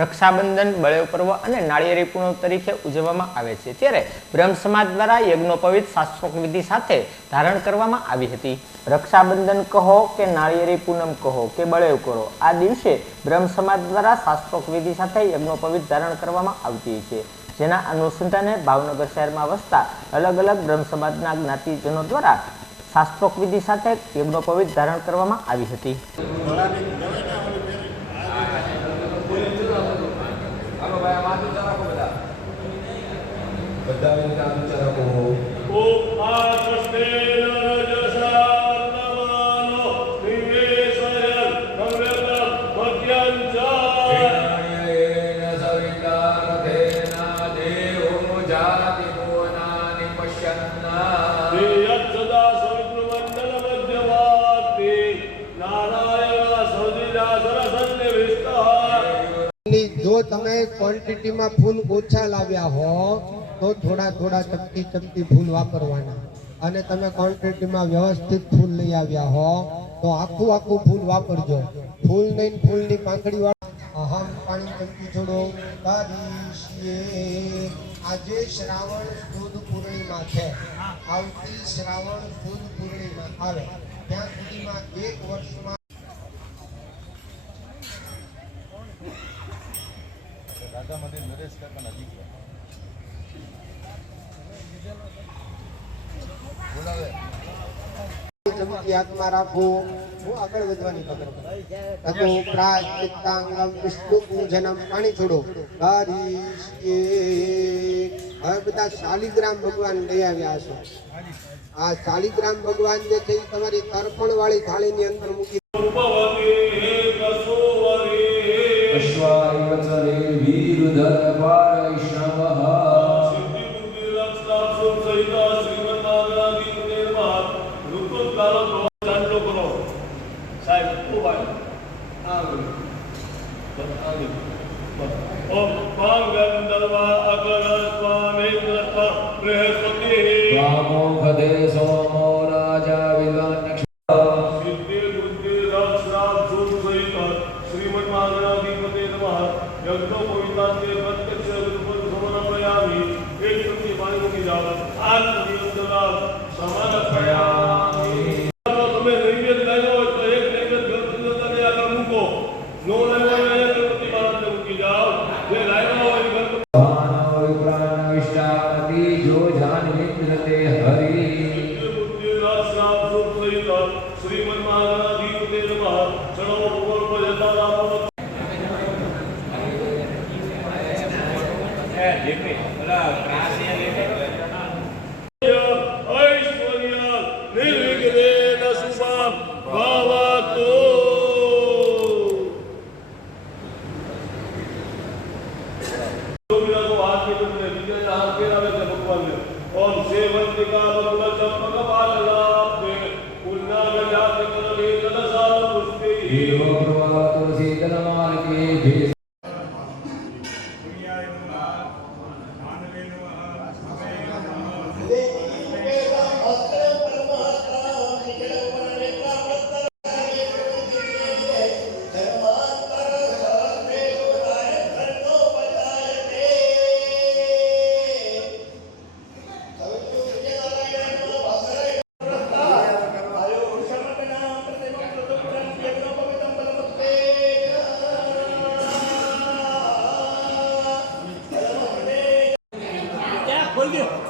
રક્ષાબંધન બળેવ પર્વ અને નાળિયેરી પૂનમ તરીકે ઉજવવામાં આવે છે. ત્યારે બ્રહ્મ સમાજ દ્વારા યજ્ઞોપવિત શાસ્ત્રોક વિધિ સાથે ધારણ કરવામાં આવી હતી. રક્ષાબંધન કહો કે નાળિયેરી પૂનમ કહો કે બળેવ કરો, આ દિવસે બ્રહ્મ સમાજ દ્વારા શાસ્ત્રોક વિધિ સાથે યજ્ઞોપવિત ધારણ કરવામાં આવતી છે. જેના અનુસંધાને ભાવનગર શહેરમાં વસતા અલગ અલગ બ્રહ્મ સમાજના જ્ઞાતિજનો દ્વારા શાસ્ત્રોક વિધિ સાથે યજ્ઞોપવિત ધારણ કરવામાં આવી હતી. બધા વિના વિચારકો હિરણ્યેન સવિતારથેન દેવો જાતિ ભુવનાનિ પશ્યન્ના ની જો તમે ક્વોન્ટિટીમાં ફૂલ ઓછા લાવ્યા હો તો થોડા થોડા ચપટી ચપટી ફૂલ વાપરવાના. અને તમે ક્વોન્ટિટીમાં વ્યવસ્થિત ફૂલ લઈ આવ્યા હો, તો આખું આખું ફૂલ વાપરજો. ફૂલ નહીં, ફૂલની પાંખડી વાળા. અહમ પાણી ચમકી છોડો. તારીશીએ આજે શ્રાવણ સુદ પૂર્ણિમા છે. આવતી શ્રાવણ સુદ પૂર્ણિમા આવે. ત્યાં સુધીમાં એક વર્ષમાં ચમકી હાથમાં રાખો. હું આગળ વધવાની પકડ તકો પ્રાચિતાંગમ વિષ્ણુ પૂજનમ પાણી છોડો. હરીશ્યે હવે બધા શાલિગ્રામ ભગવાન લઈ આવ્યા છો આ શાલિગ્રામ ભગવાન જે છે તમારી તર્પણ વાળી થાળીની અંદર મૂકી ओम पाम गंधर्वा अगर स्वामित्र बृहस्पति कामो खदे सोमो राजा विलानक्ष सिद्धिर बुद्धिर रक्षाम सुन सहित श्रीमन मागनाधिपते नमः यज्ञो पवित्रांते प्रत्यक्ष रूपं समर्पयामि एक सत्य वायु की जावत आत्मनियंत्रण समर्पयामि तुम्हें नैवेद्य नहीं हो तो एक नैवेद्य घर पर जाता है अगर मुको नो नहीं શ્રીમદ મહાગણાધિપતે નમઃ ચણો ભગવાન પર જતા રામો કે વિજય હાથ ફેરાવે છે ઓમ સેવંતિકા મંગલ ચંપક yo 아, 빨리